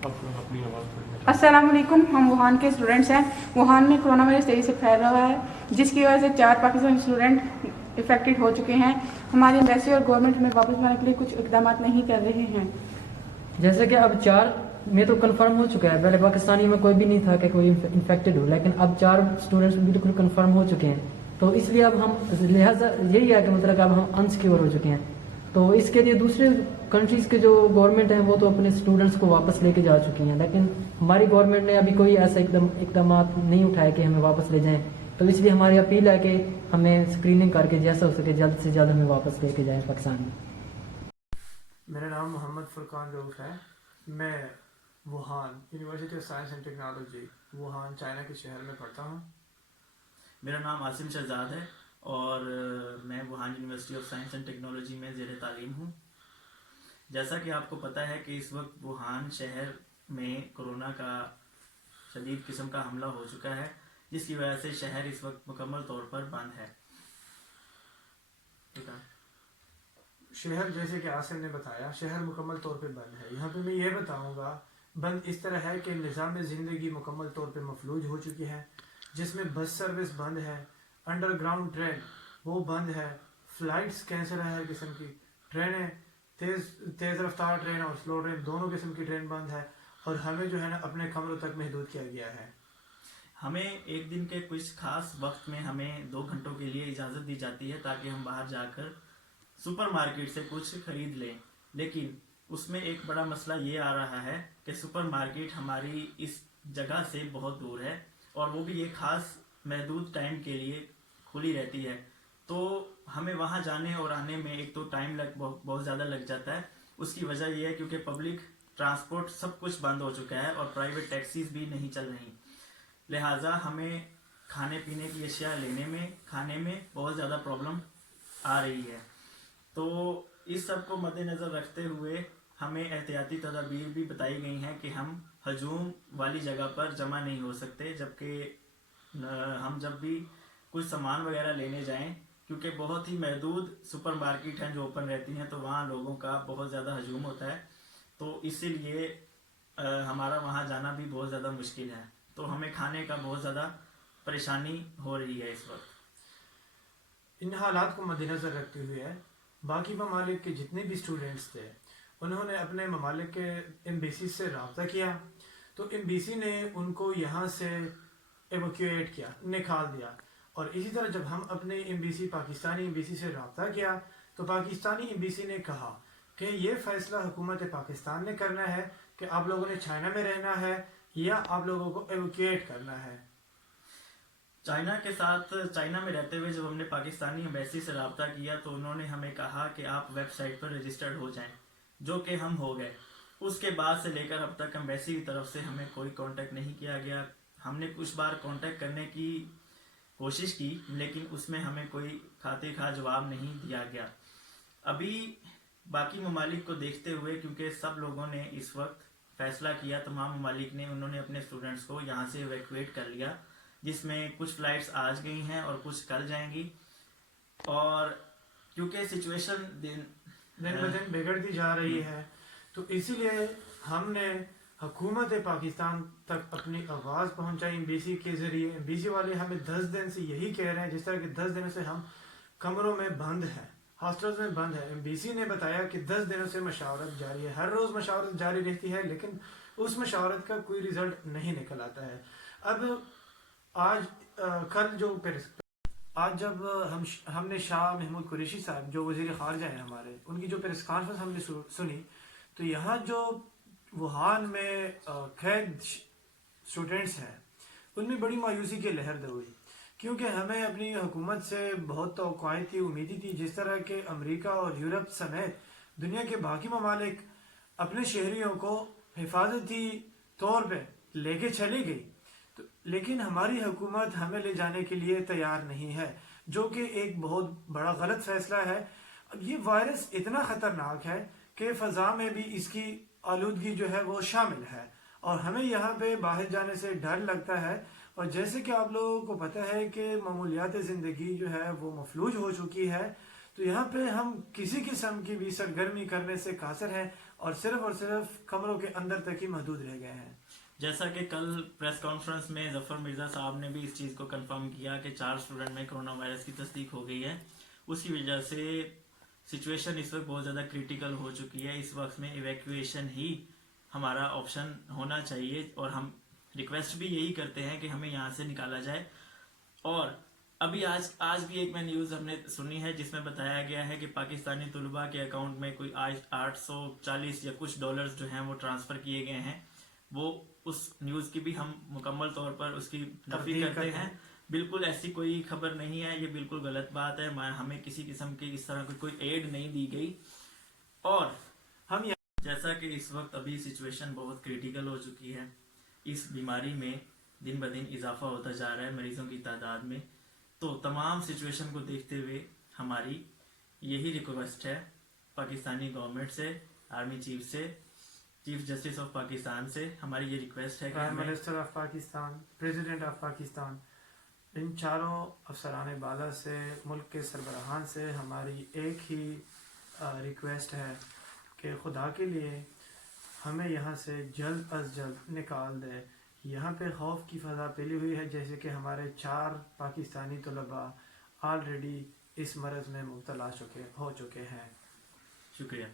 अपनी आवाज़ थोड़ी। अस्सलाम वालेकुम। हम वुहान के स्टूडेंट्स हैं। वुहान में कोरोना वायरस तेज़ी से फैल रहा है, जिसकी वजह से 4 पाकिस्तानी स्टूडेंट इफेक्टेड हो चुके हैं। हमारी एम्बेसी और गवर्नमेंट हमें वापस लाने के लिए कुछ इकदाम नहीं कर रहे हैं। जैसे कि अब 4 में तो कंफर्म हो चुका है, पहले पाकिस्तानी में कोई भी नहीं था कि कोई इन्फेक्टेड हो, लेकिन अब 4 स्टूडेंट्स बिल्कुल कंफर्म हो चुके हैं। तो इसलिए अब हम लिहाजा यही है कि मतलब अब हम अनसिक्योर हो चुके हैं। तो इसके लिए दूसरे कंट्रीज़ के जो गवर्नमेंट हैं वो तो अपने स्टूडेंट्स को वापस लेके जा चुकी हैं, लेकिन हमारी गवर्नमेंट ने अभी कोई ऐसा इकदाम नहीं उठाए कि हमें वापस ले जाएं। तो इसलिए हमारी अपील है कि हमें स्क्रीनिंग करके जैसा हो सके जल्द से जल्द हमें वापस लेके जाएं पाकिस्तान में। मेरा नाम मोहम्मद फुरकान रऊफ है। मैं Wuhan university of science and technology Wuhan China के शहर में पढ़ता हूँ। मेरा नाम आसिम शहजाद है और मैं Wuhan university of science and technology में ज़ेर तालीम हूँ। जैसा कि आपको पता है कि इस वक्त वुहान शहर में कोरोना का शदीद किस्म का हमला हो चुका है, जिसकी वजह से शहर इस वक्त मुकम्मल तौर पर बंद है। शहर जैसे कि आसिम ने बताया, शहर मुकम्मल तौर पे बंद है। यहाँ पे मैं ये बताऊँगा, बंद इस तरह है कि निज़ाम ज़िंदगी मुकम्मल तौर पे मफलूज हो चुकी है, जिसमें बस सर्विस बंद है, अंडरग्राउंड ट्रेन वो बंद है, फ़्लाइट्स कैंसिल है, हर किस्म की ट्रेनें, तेज़ रफ्तार ट्रेन और स्लो ट्रेन दोनों किस्म की ट्रेन बंद है, और हमें जो है ना अपने कमरों तक महदूद किया गया है। हमें एक दिन के कुछ खास वक्त में हमें 2 घंटों के लिए इजाज़त दी जाती है ताकि हम बाहर जाकर सुपर मार्केट से कुछ खरीद लें, लेकिन उसमें एक बड़ा मसला ये आ रहा है कि सुपर मार्केट हमारी इस जगह से बहुत दूर है और वो भी एक ख़ास महदूद टाइम के लिए खुली रहती है। तो हमें वहाँ जाने और आने में एक तो टाइम बहुत ज़्यादा लग जाता है। उसकी वजह यह है क्योंकि पब्लिक ट्रांसपोर्ट सब कुछ बंद हो चुका है और प्राइवेट टैक्सीज भी नहीं चल रही, लिहाजा हमें खाने पीने की अशिया लेने में, खाने में बहुत ज़्यादा प्रॉब्लम आ रही है। तो इस सब को मद्देनज़र रखते हुए हमें एहतियाती तदाबीर भी बताई गई हैं कि हम हजूम वाली जगह पर जमा नहीं हो सकते, जबकि हम जब भी कुछ सामान वगैरह लेने जाएं, क्योंकि बहुत ही महदूद सुपर मार्केट हैं जो ओपन रहती हैं, तो वहाँ लोगों का बहुत ज़्यादा हजूम होता है, तो इसीलिए हमारा वहाँ जाना भी बहुत ज़्यादा मुश्किल है। तो हमें खाने का बहुत ज़्यादा परेशानी हो रही है इस वक्त। इन हालात को मद्देनज़र रखते हुए बाकी ममालिक के जितने भी स्टूडेंट्स थे, उन्होंने अपने ममालिक के एम्बेसी से रब्ता किया, तो एम्बेसी ने उनको यहाँ से एवोक्यूएट किया, निकाल दिया। और इसी तरह जब हम अपने एम्बेसी पाकिस्तानी एम्बेसी से रब्ता किया, तो पाकिस्तानी एम्बेसी ने कहा कि ये फ़ैसला हुकूमत पाकिस्तान ने करना है कि आप लोगों ने चाइना में रहना है या आप लोगों को एवोक्यूएट करना है। चाइना में रहते हुए जब हमने पाकिस्तानी एम्बेसी से रब्ता किया तो उन्होंने हमें कहा कि आप वेबसाइट पर रजिस्टर्ड हो जाएं, जो कि हम हो गए। उसके बाद से लेकर अब तक एम्बेसी की तरफ से हमें कोई कांटेक्ट नहीं किया गया। हमने कुछ बार कांटेक्ट करने की कोशिश की, लेकिन उसमें हमें कोई खातिर खा जवाब नहीं दिया गया। अभी बाकी ममालिक को देखते हुए, क्योंकि सब लोगों ने इस वक्त फैसला किया, तमाम ममालिक ने, उन्होंने अपने स्टूडेंट्स को यहाँ से इवैक्यूएट कर लिया, जिसमें कुछ फ़्लाइट्स आज गई हैं और कुछ कल जाएंगी। और क्योंकि सिचुएशन दिन ब दिन बिगड़ती जा रही है, तो इसीलिए हमने हुकूमत पाकिस्तान तक अपनी आवाज़ पहुंचाई एम्बेसी के ज़रिए। एम्बेसी वाले हमें 10 दिन से यही कह रहे हैं, जिस तरह कि 10 दिनों से हम कमरों में बंद हैं, हॉस्टल्स में बंद है। एम्बेसी ने बताया कि 10 दिनों से मशावरत जारी है, हर रोज़ मशावरत जारी रहती है, लेकिन उस मशावरत का कोई रिज़ल्ट नहीं निकल आता है। अब आज जब हमने शाह महमूद कुरैशी साहब जो वज़ीर ख़ारजा हैं हमारे, उनकी जो प्रेस कॉन्फ्रेंस हमने सुनी, तो यहाँ जो वुहान में कैद स्टूडेंट्स हैं उनमें बड़ी मायूसी की लहर दौड़ी, क्योंकि हमें अपनी हुकूमत से बहुत तवक्कुआएं थी, उम्मीदें थी। जिस तरह के अमेरिका और यूरोप समेत दुनिया के बाकी ममालिक अपने शहरियों को हिफाजती तौर पे लेके चली गई, तो लेकिन हमारी हुकूमत हमें ले जाने के लिए तैयार नहीं है, जो कि एक बहुत बड़ा गलत फैसला है। अब ये वायरस इतना ख़तरनाक है कि फ़ज़ा में भी इसकी आलूदगी जो है वो शामिल है, और हमें यहाँ पे बाहर जाने से डर लगता है। और जैसे कि आप लोगों को पता है कि मामूलियात ज़िंदगी जो है वो मफलूज हो चुकी है, तो यहाँ पे हम किसी किस्म की भी सरगर्मी करने से कासर हैं। اور صرف کمروں کے اندر تک ہی محدود رہ گئے ہیں. جیسا کہ کل پریس کانفرنس میں ظفر مرزا صاحب نے بھی اس چیز کو کنفرم کیا کہ 4 اسٹوڈنٹ میں کرونا وائرس کی تصدیق ہو گئی ہے. اسی وجہ سے سچویشن اس وقت بہت زیادہ کریٹیکل ہو چکی ہے. اس وقت میں ایویکویشن ہی ہمارا آپشن ہونا چاہیے اور ہم ریکویسٹ بھی یہی کرتے ہیں کہ ہمیں یہاں سے نکالا جائے. اور ابھی آج بھی ایک میں نیوز ہم نے سنی ہے جس میں بتایا گیا ہے کہ پاکستانی طلباء کے اکاؤنٹ میں کوئی 840 یا کچھ ڈالرز جو ہیں وہ ٹرانسفر کیے گئے ہیں. وہ اس نیوز کی بھی ہم مکمل طور پر اس کی نفی کرتے ہیں. بالکل ایسی کوئی خبر نہیں ہے, یہ بالکل غلط بات ہے. ہمیں کسی قسم کی اس طرح کی کوئی ایڈ نہیں دی گئی. اور ہم جیسا کہ اس وقت ابھی سچویشن بہت کریٹیکل ہو چکی ہے, اس بیماری میں دن بدن اضافہ ہوتا جا رہا ہے مریضوں کی تعداد میں, تو تمام سچویشن کو دیکھتے ہوئے ہماری یہی ریکویسٹ ہے پاکستانی گورنمنٹ سے, آرمی چیف سے, چیف جسٹس آف پاکستان سے. ہماری یہ ریکویسٹ ہے کہ prime minister of Pakistan, president of Pakistan, ان چاروں افسران بالا سے, ملک کے سربراہان سے ہماری ایک ہی ریکویسٹ ہے کہ خدا کے لیے ہمیں یہاں سے جلد از جلد نکال دے. یہاں پہ خوف کی فضا پھیلی ہوئی ہے, جیسے کہ ہمارے 4 پاکستانی طلباء آلریڈی اس مرض میں مبتلا ہو چکے ہیں. شکریہ.